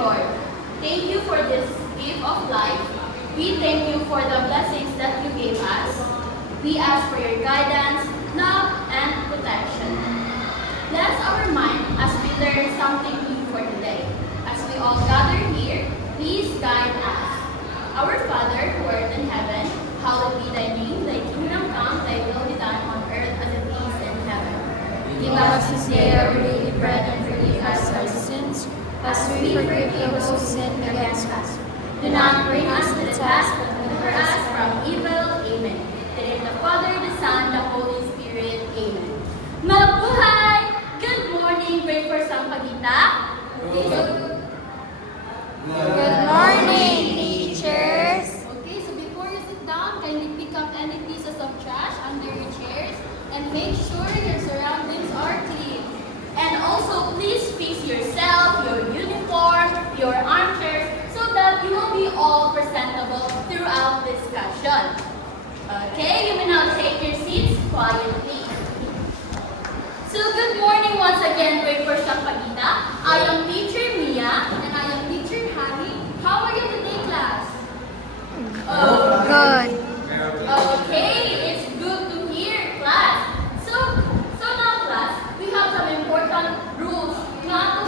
Lord. Thank you for this gift of life. We thank you for the blessings that you gave us. We ask for your guidance, love, and protection. Bless our mind as we learn something new for today. As we all gather here, please guide us. Our Father, who art in heaven, hallowed be thy name. Thy kingdom come, thy will be done on earth as it is in heaven. Give us this day our daily bread, and forgive us our sins, as we forgive those who sin against us. Do not bring us to the test, but deliver us from evil. Amen. In the name of the Father, the Son, the Holy Spirit. Amen. Mabuhay! Good morning, Great for Sampaguita. Okay, Good morning, teachers. Okay, so before you sit down, kindly pick up any pieces of trash under your chairs and make sure your surroundings are clean. And also, please fix yourself, your uniform, your armchairs, so that you will be all presentable throughout discussion. Okay, you may now take your seats quietly. So good morning once again, Great for Sampaguita. I am teacher Mia. And I am teacher Hani. How are you today, class? Good. Okay, it's good to hear, class. So now, class, we have some important rules na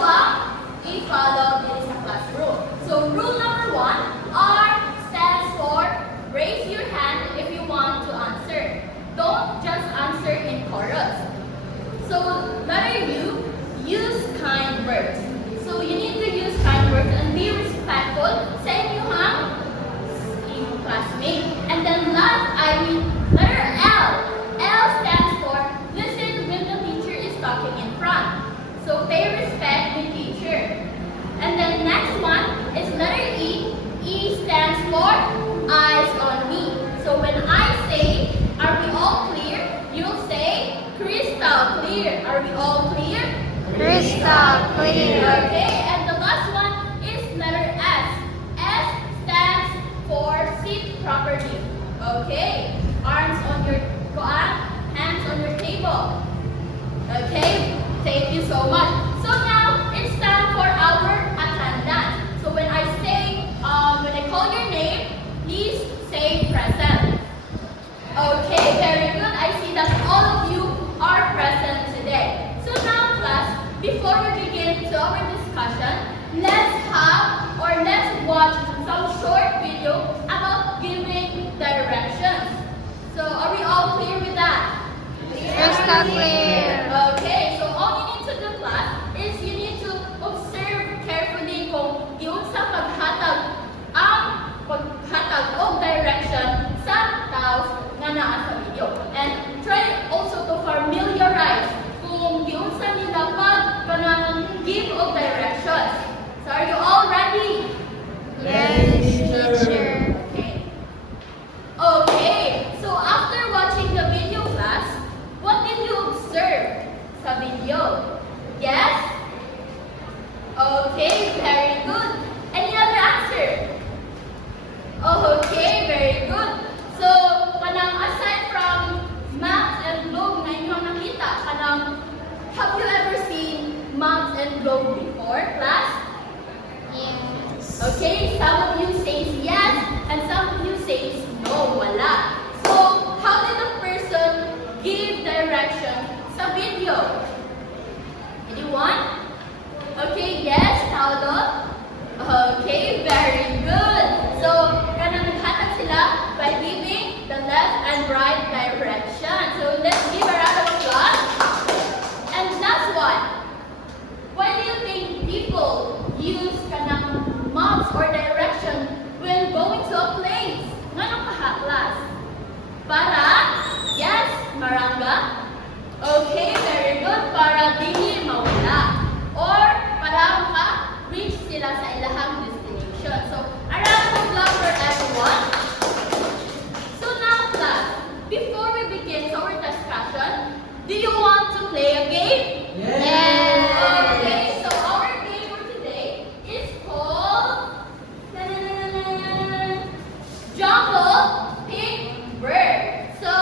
i-follow in sa classroom. So rule number 1, R stands for raise your hand if you want to answer. Don't just answer in chorus. So letter U, use kind words. So you need to use kind words and be respectful sa inyong classmate. And then letter L. L stands for listen when the teacher is talking in front. So pay respect with teacher. And then next one is letter E. E stands for eyes on me. So when I say, are we all clear? You'll say, crystal clear. Are we all clear? Crystal clear. Okay, and the last one is letter S. S stands for sit properly. Okay, arms on your hands on your table. Okay, thank you so much. So now it's time for our attendance. So when I say, when I call your name, please say present. Okay, very good. I see that all of you are present today. So now, class, before we begin to our discussion, let's watch some short video about giving directions. So are we all clear with that? Crystal clear. Okay, so all you need to do, class, is you need to observe carefully kung yun sa paghatag o direction sa taos nga naa sa video. And try also to familiarize kung yun sa nila kanang give of directions. So are you all ready? Yes, teacher. Okay. Okay, so after watching the video, class, what did you observe sa video? Yes? Okay, very good. Any other answer? Okay, very good. So, aside from maps and globe na inyong nakita, have you ever seen maps and globe before, class? Yes. Okay, some of you say yes, and some of you say no, wala. So, how did the person give direction sa video? Anyone? Okay, yes, Paolo? Okay, very good. So, naghatag sila by giving the left and right direction. So, let's give a round of applause. And last one. Why do you think people use maps or direction when going to a place? Nganong class? Para? Yes, maranga? Okay, very good. Para dili mawala. Or para maka-reach sila sa ilahang destination. So, a round of applause for everyone. So now, class, before we begin our discussion, do you want to play a game? Yes. Okay, so our game for today is called Jungle Pick Bird. So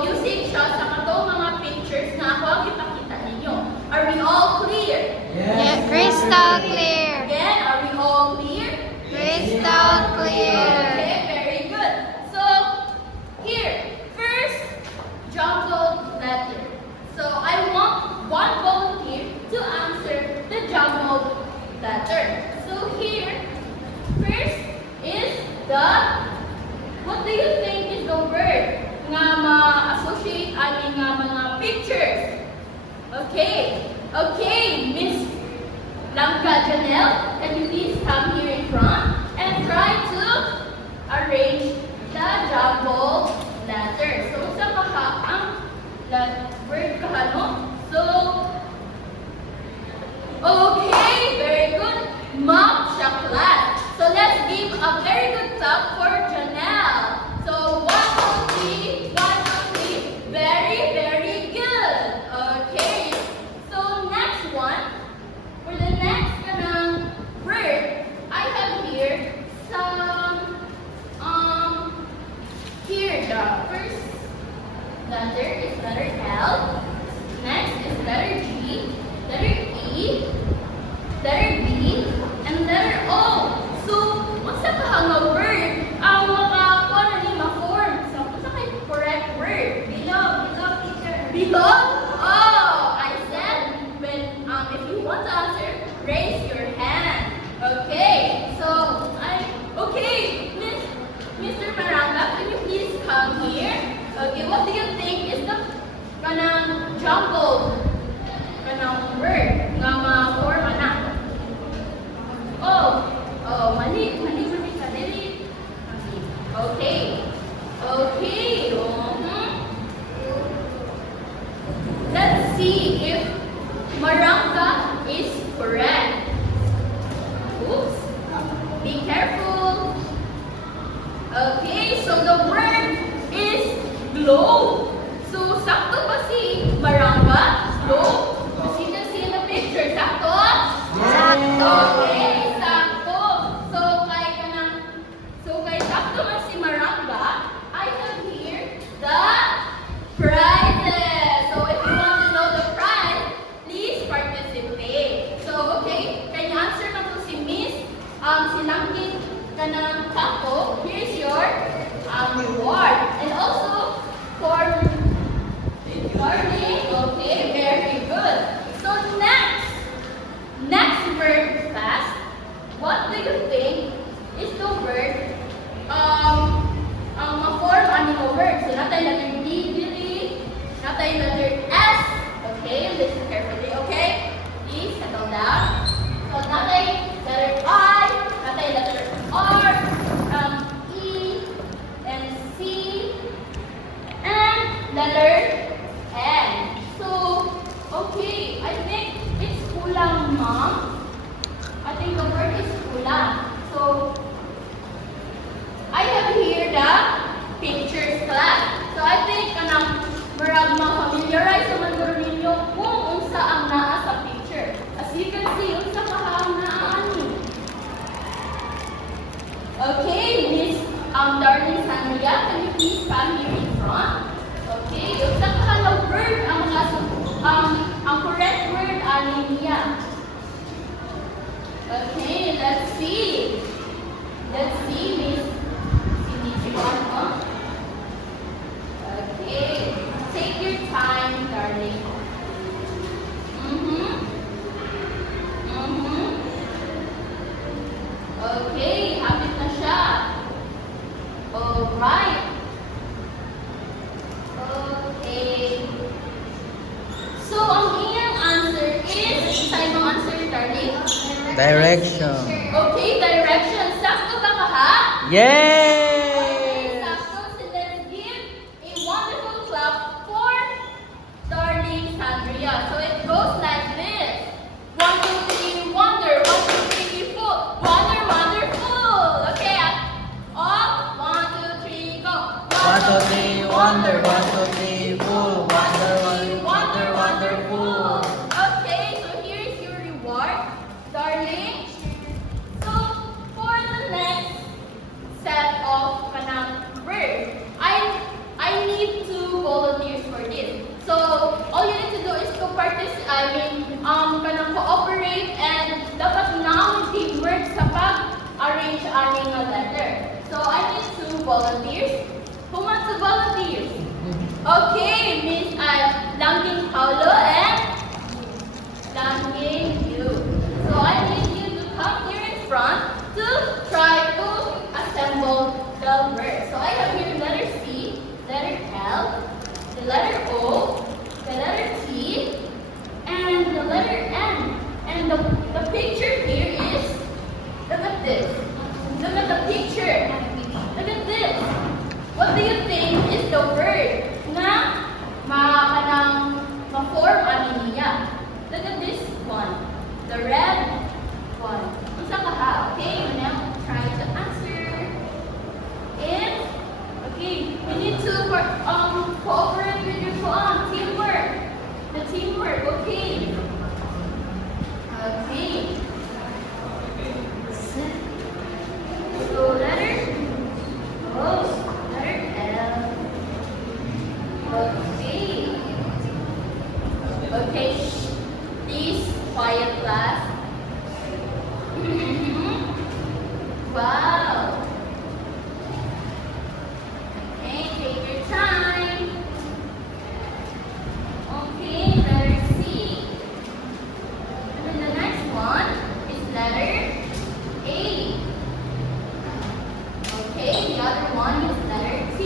using siya sa katong mga pictures na ako ang ipakita ninyo. Are we all clear? Yeah, crystal clear. Again, are we all clear? Crystal clear. Okay, very good. So, here, first, jumbled letter. So, I want one volunteer to answer the jumbled letter. So, here, first is the, what do you think is the word nga ma-associate aning nga mga pictures? Okay, Miss Langka Janelle, can you please come here in front and try to arrange the jumbled letter. So, sa kaha ang word kahano? So, okay, very good. Ma'am Shaklat. So, let's give a very good clap for Janelle. So, 1, 2, 3, 1, 2, 3. Very, very good. Okay. So, next one. For the next word, I have here some, here the first letter is letter L. Next is letter G, letter E, letter B, and letter O. So, unsa ka nga word ang makakuha na ni ma-form? So, unsa kay correct word? Below, teacher. Below? Oh, I said when if you want to answer, raise your hand. Okay. So, okay, Mr. Maranga, can you please come here? Okay, what do you think is the kanang jumbled kanang word nga ma-form na? Oh, mali ka dili. Okay. Let's see if Maranga is correct. Oops. Be careful. Okay, so the word is glow. So, sakto ba si Maranga? Glow? As you can see in the picture, sakto? Sakto. Okay, sakto. So, kay sakto man si Maranga, I have here the prizes. So, if you want to know the prize, please participate. So, okay, can you answer na po si Miss Silangkin kanang Kako? Here's your reward. And also, for learning, okay, very good. So, next word class, what do you think is the word ang ma-form aning word? So, natay letter D, dili, natay letter S. Okay, listen carefully, okay? Please settle down. So, natay letter I, natay letter R, E, and C, and letter N. So, okay, I think it's kulang, ma'am. I think the word is kulang. So, I have here the pictures class. So, I think marag ma-familiarize naman guro ninyo kung unsa ang naa sa picture. As you can see, unsa ka ang naa ani. Okay, Miss Darling Sandria, can you please come here in front? Okay, unsa ka na word ang mga ang correct word ani niya. Okay, let's see. Let's see, Miss Cindy. Okay, take your time, darling. Okay, hapit na siya. Alright. Okay. So, ang iyang answer is, sa imong answer, darling? Direction. Okay, direction. Sakto ba ka ha? Yay! Sakto. So, let's give a wonderful clap for darling Sandria. So, it goes like this. 1, 2, 3, wonder. 1, 2, 3, full. Wonder, wonderful. Okay, all. 1, 2, 3, go. 1, 2, 3, wonder. 1, 2, 3, full. Wonder, wonder, wonderful. Okay, so here's your reward, darling. So, for the next set of kanang word, I need two volunteers. volunteers? Who wants to volunteer? Okay, Miss Langing Paulo and Langing you. So I need you to come here in front to try to assemble the word. So I have here letter C, letter L, the letter O, the letter T, and the letter N. And the picture here is, look at this. Look at the picture. Look at this. What do you think is the word na ma-form ani niya? Look at this one. The red one. Unsa ka ha? Okay, you now try to answer. And okay, you need to cooperate with your teamwork. The teamwork, okay. Okay. So letter L. Okay. Okay. Please quiet class. Wow. Okay, take your time. Okay, letter C. And then the next one is letter A. Okay, the other one is letter T.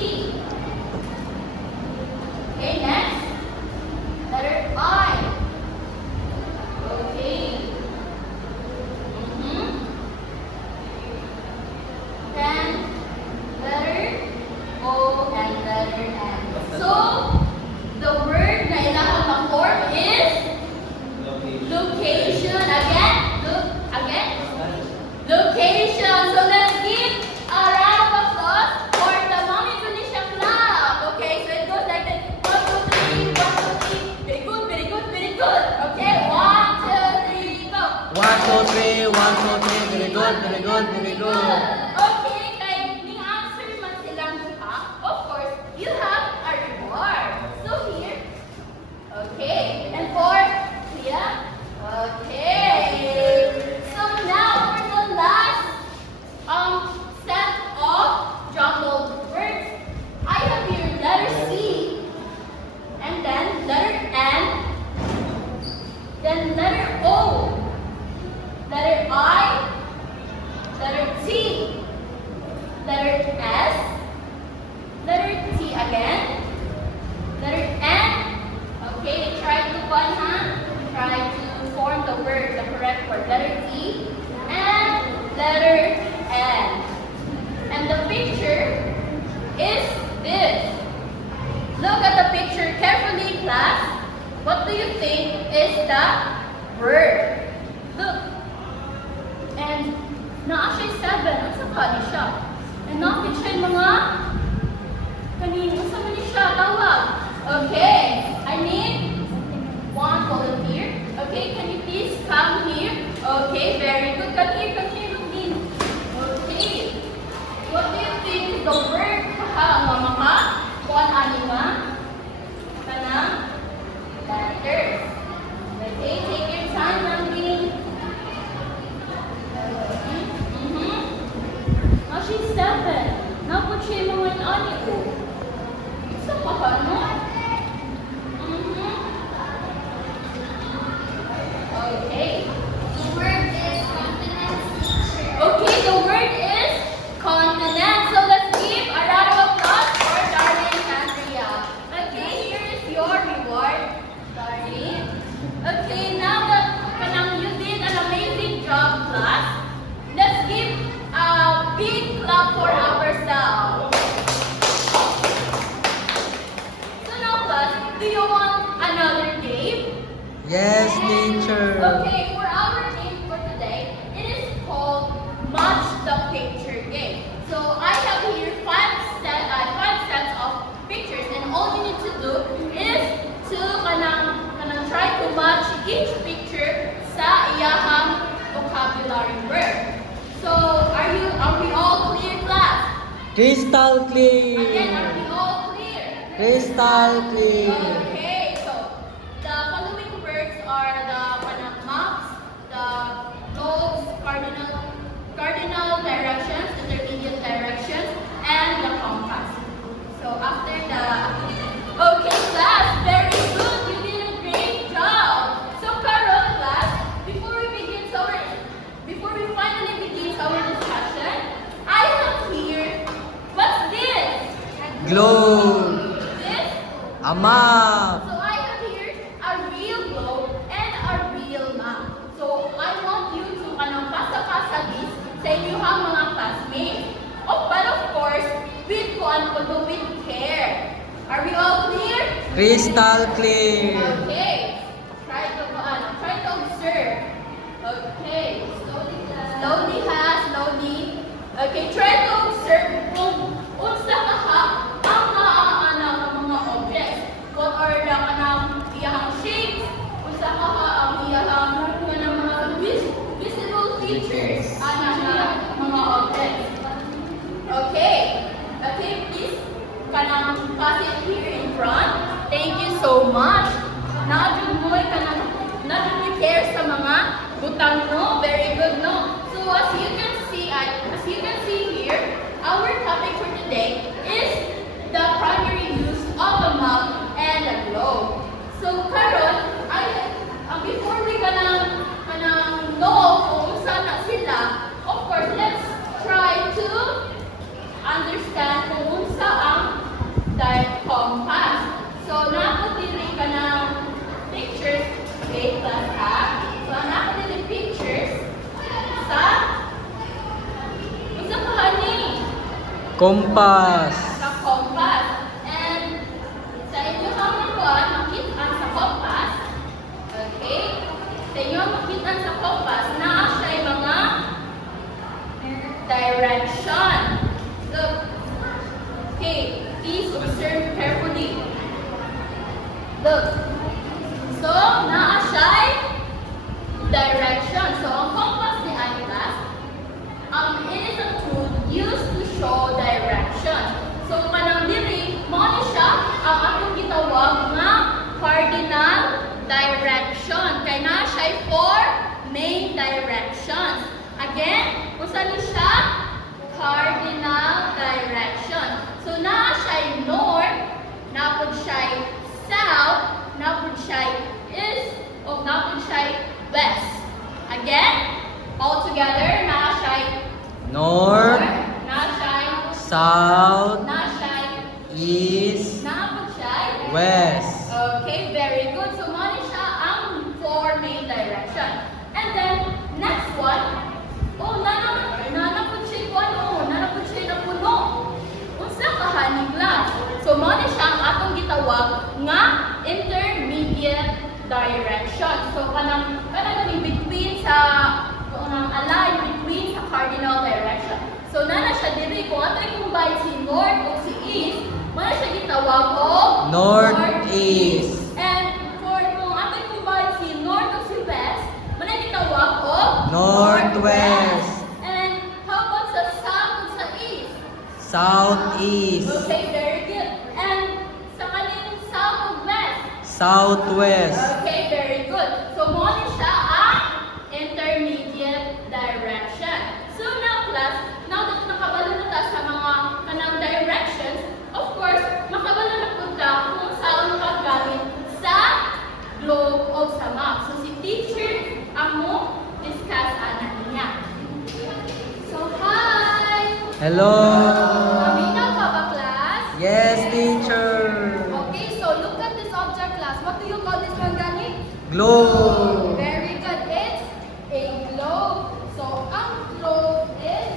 Okay, next, letter I. Okay. Then letter O and letter N. So the word na ilahang ma-form is location. Again. Location. So let's give a round of applause for the Mommy Indonesia Club. Okay, so it goes like this. 1, 2, 3, 1, 2, 3. Very good, very good, very good. Okay, 1, 2, 3, go. 1, 2, 3, 1, 2, 3. Very good, very good, very good. Okay, kaya ning answer man silang duha, of course, you have a reward. So here, okay, and for Leah, okay. So now for the last set of jumbled words, I have here letter C, and then letter N, then letter O, letter I, letter T, letter S, letter T again, letter N. Okay, try to try to form the word, the correct word. Letter E and letter N. And the picture is this. Look at the picture carefully, class. What do you think is the word? Look. And naa siya 7. Ang saka ni siya. And nakit siya mga kanino sa mani siya tawag. Okay. I need one volunteer. Okay, can you please come here? Okay, very good. Come here, Lugin. Okay. What do you think is the word? Ang mama ka? Kuan anima? Kanang letters. Okay, take your time, Lugin. Now she's 7. Now put siya yung mga ani ko. Isa pa ka, no? Okay. The word is continent. Okay, the word is continent. So let's give a round of applause for Darlene Andrea. Okay, here is your reward, Darlene. Okay, now that you did an amazing job, class, let's give a big clap for ourselves. So now, class, do you want another game? Yes, teacher. Okay, for our game for today, it is called Match the Picture game. So I have here five sets of pictures, and all you need to do is to try to match each picture sa iyahang vocabulary word. So are we all clear, class? Crystal clear. Again, are we all clear? Crystal clear. Okay, so the following words are the maps, the globes, cardinal directions, intermediate directions, and the Globe. This. A map. So I have here a real globe and a real map. So I want you to pasa-pasa this sa inyong mga classmates. Oh, but of course, with with care. Are we all clear? Crystal clear. Okay. Try to observe. Okay. Slowly ha, slowly. Okay, try to observe kung unsa kaha ang mga objects. What are the iyahang shapes? Unsa kaha ang iyahang mga visible features mga objects. Okay. Okay, please pass it here in front. Thank you so much. Nadun mo care sa mga butang no. Very good no. So as you can see here, our topic for today is the primary use of a map and a globe. So karon before we know kung saan na sila, of course let's try to understand kung unsa ang compass. So napo diri ka ng pictures. Okay, class ha. So napo diri pictures sa unsa ka ani? Compass. Sa compass. And sa inyo makita sa compass. Okay? Sa inyo makita sa compass na siya mga direction. Look. Okay, please observe carefully. Look. So, naa siya'y direction. So, ang compass ni Atlas, it is a tool used to show direction. So, kanang diri, mo ni siya ang atong gitawag nga cardinal direction. Kay naa siya'y 4 main directions. Again, unsa ni siya? Cardinal direction. So, naa siya'y north, napod siya'y south, napod siya'y east, o napod siya'y west. Again, all together, naa siya'y North, naa siya'y South, naa siya'y East, napod siya'y West. Okay, very good. So, mo ni siya ang 4 main direction. And then, next one, nanapod siya na puno. Unsa kahaning glass. So, mo ni siya ang atong gitawag nga intermediate direction. So, kanang in between sa align between sa cardinal direction. So, nana siya diri kung ato i-combine si north o si east, mo na siya gitawag og Northeast. And for kung ato i-combine si north o si west, mo na gitawag og Northwest. And how about sa south o sa east? Southeast. Okay, very good. And sa kaning south o west? Southwest. Okay, very good. So, mo ni siya ang intermediate direction. So, now class, now that nakabalo na ta sa mga kanang directions, of course, makabalo na po ta kung saan paggamit sa globe o sa map. So, si teacher ang mo discuss ana niya. So, hi! Hello. Paminaw pa ba, class? Yes, teacher. Okay, so look at this object, class. What do you call this one, Gani? Globe. Very good. It's a globe. So, ang globe is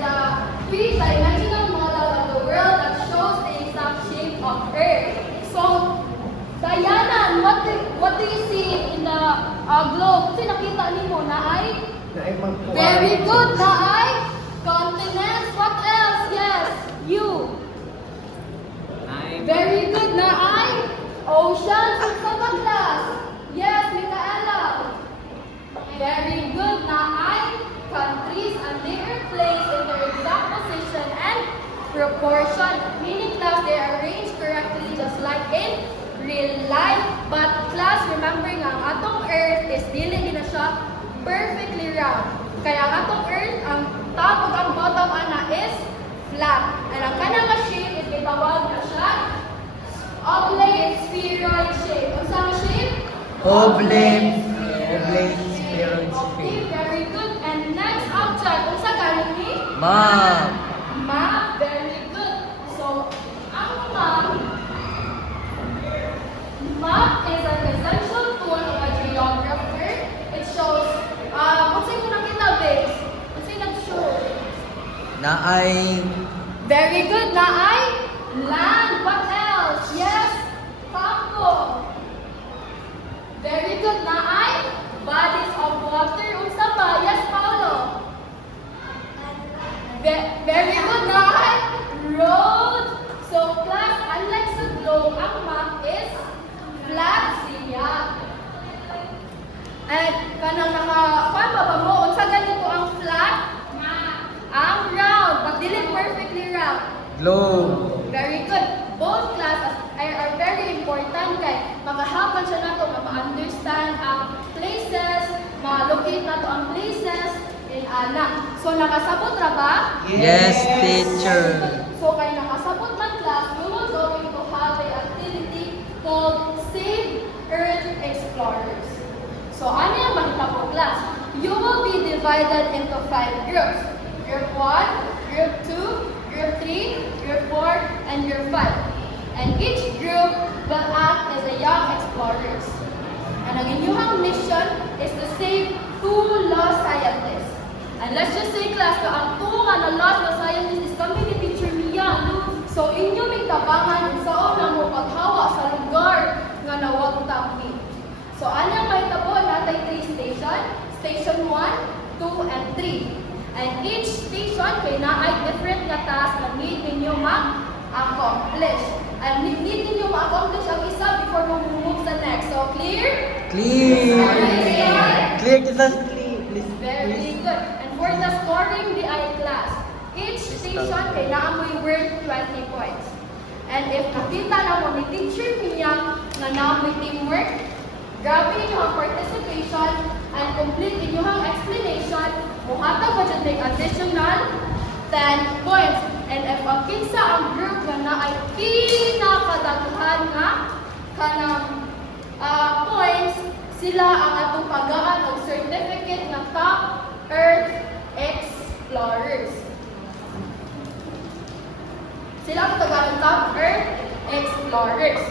a three-dimensional model of the world that shows the exact shape of Earth. So, Diana, what do you see in the globe? Kasi nakita niyo na ay very good na ay continents. What else? Yes, you. Very good na ay oceans at sabaglas. Yes, Micaela. Very good na ay countries and they are placed in their exact position and proportion. Meaning class, they are arranged correctly just like in real life. But class, remember nga, ang atong Earth is dili na siya perfectly round. Kaya ang atong Earth, ang top ug ang bottom ana is flat. And ang kanang shape is gitawag na siya oblate spheroid shape. Unsang shape? Oblate Okay, very good. And next object, unsa galing ni? Map. Map, very good. So, ang map is an essential tool of a geographer. It shows, what's yung nakita, Vince? What's yung nag-show? Na ay Very good, na ay land. What else? Yes, campo. Very good, na ay bodies of water. Unsa pa? Yes, Paolo. Very good, na ay road. So, class, unlike sa globe, ang map is flat siya. And kanang paano ba mo? Unsa ganito ang flat? Ang round, but dili perfectly round. globe. Very good. Both classes are very important kay makahapan siya nato nga ma-understand ang places, ma-locate nato ang places in ana. So nakasabot ra ba? Yes, teacher. So kay nakasabot man class, we will going to have an activity called Save Earth Explorers. So ano yung mahitabo class? You will be divided into 5 groups. Group 1, Group 2, Group 3, Group 4, and Group 5. And each group will act as a young explorers. And ang inyong mission is to save 2 lost scientists. And let's just say class, ka ang 2 nga na lost scientists is kami ni Teacher Mia. So inyo may tabangan kung saan na mo paghawa sa lugar nga nawag tampi. So ano may tabo natay 3 station? Station 1, 2, and 3. And each station kay naay different nga task na need ninyo ma-accomplish. And need ninyo ma-accomplish ang isa before mo move sa next. So clear? Clear. Clear kita please. Very good. And for the scoring the I class, each station kay naamoy worth 20 points. And if nakita na mo ni Teacher niya nga naamoy teamwork, grabe ninyo ang participation and complete inyong explanation, muhatag ba dyan may additional 10 points. And if ang kinsa ang group nga na ay pinakadaghan nga kanang points, sila ang atong pagaan og certificate nga Top Earth Explorers. Sila ang tagaan Top Earth Explorers.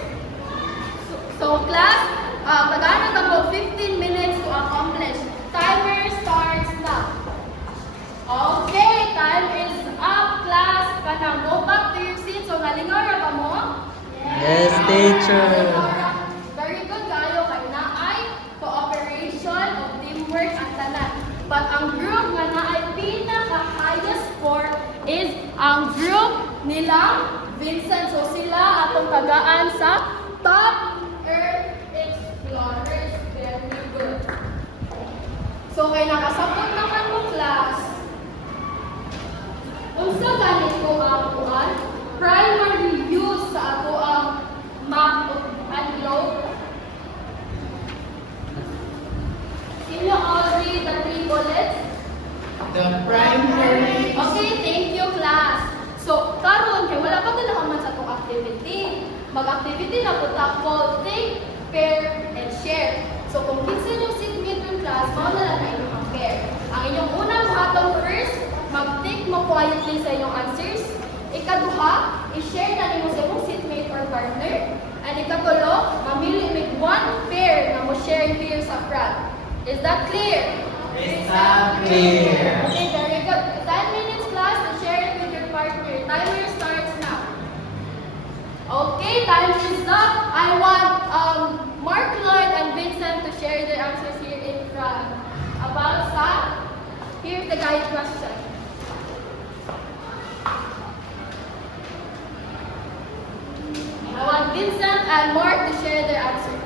So class, tagaan na tabo 15 minutes to accomplish. Timer starts now. Okay, time is up, class. Kanang go back to your seat. So nalingaw ra ba mo? Yes, teacher. Very good kayo kay naay cooperation of teamwork ang tanan. But ang group nga naay pinaka-highest score is ang group nila Vincent. So sila atong tagaan sa Top Earth Explorers. Very good. So kay nakasabot naman mo class, unsa ganit ko ang kuan primary use sa ato ang map and globe. Can you all read the 3 bullets? The primary. Okay, thank you class. So karon kay wala pa talaman sa atong activity. Mag-activity na po ta called think, pair, and share. So kung kinsa yung seatmate ng class, mao na lang na inyong pair. Ang inyong unang hatong first, mag-think mo quietly sa inyong answers. Ikaduha, i-share na nimo sa imong seatmate or partner. And ikatulo, mamili mig 1 pair na mo share here sa front. Is that clear? Clear. Okay, very good. 10 minutes class to share it with your partner. Timer starts now. Okay, time is up. I want Mark Lloyd and Vincent to share their answers here in front. About sa, here's the guide question. I want Vincent and Mark to share their answers.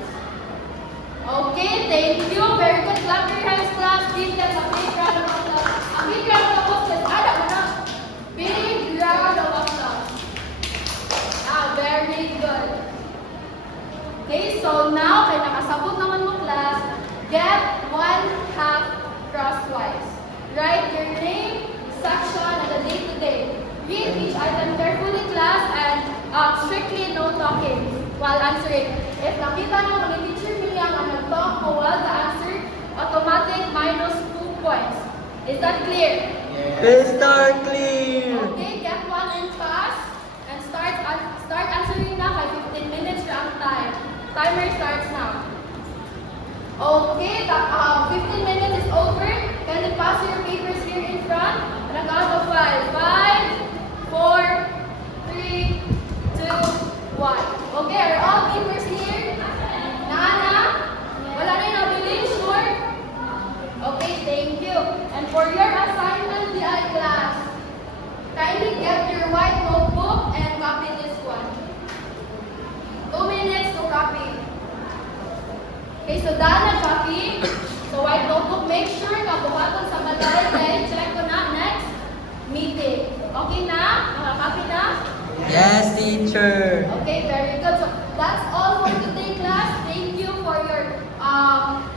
Okay, thank you. Very good. Clap your hands, class. Give them a big round of applause. A big round of applause. Ada mo na. Big round of applause. Very good. Okay, so now, kay nakasabot naman mo class, get 1/2 crosswise. Write your name, section, and the day to day. Read each item carefully, class, and strictly no talking while answering. If nakita nyo, mag-teacher me niya nga nag-talk o while the answer, automatic minus 2 points. Is that clear? Crystal clear. Okay, get one and pass. And start answering na kay 15 minutes yung time. Timer starts now. Okay, 15 minutes is over. Can you pass your papers here in front? And a count of 5. 5, 4, 3, 2, 1. Okay, are all papers here? Nana? Wala na yung nabili? Sure? Okay, thank you. And for your assignment, DI class, kindly get your white notebook and copy this one. 2 minutes to copy. Okay, so Dana copy. So white notebook, make sure na buhaton sa balay dahil check ko na next meeting. Okay na? Nakakopy na? Yes, teacher. Okay, very good. So that's all for today, class. Thank you for your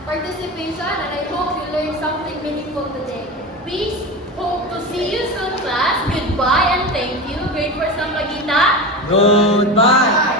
participation, and I hope you learned something meaningful today. Peace. Hope to see you soon, class. Goodbye and thank you. Grade for San Magina. Goodbye.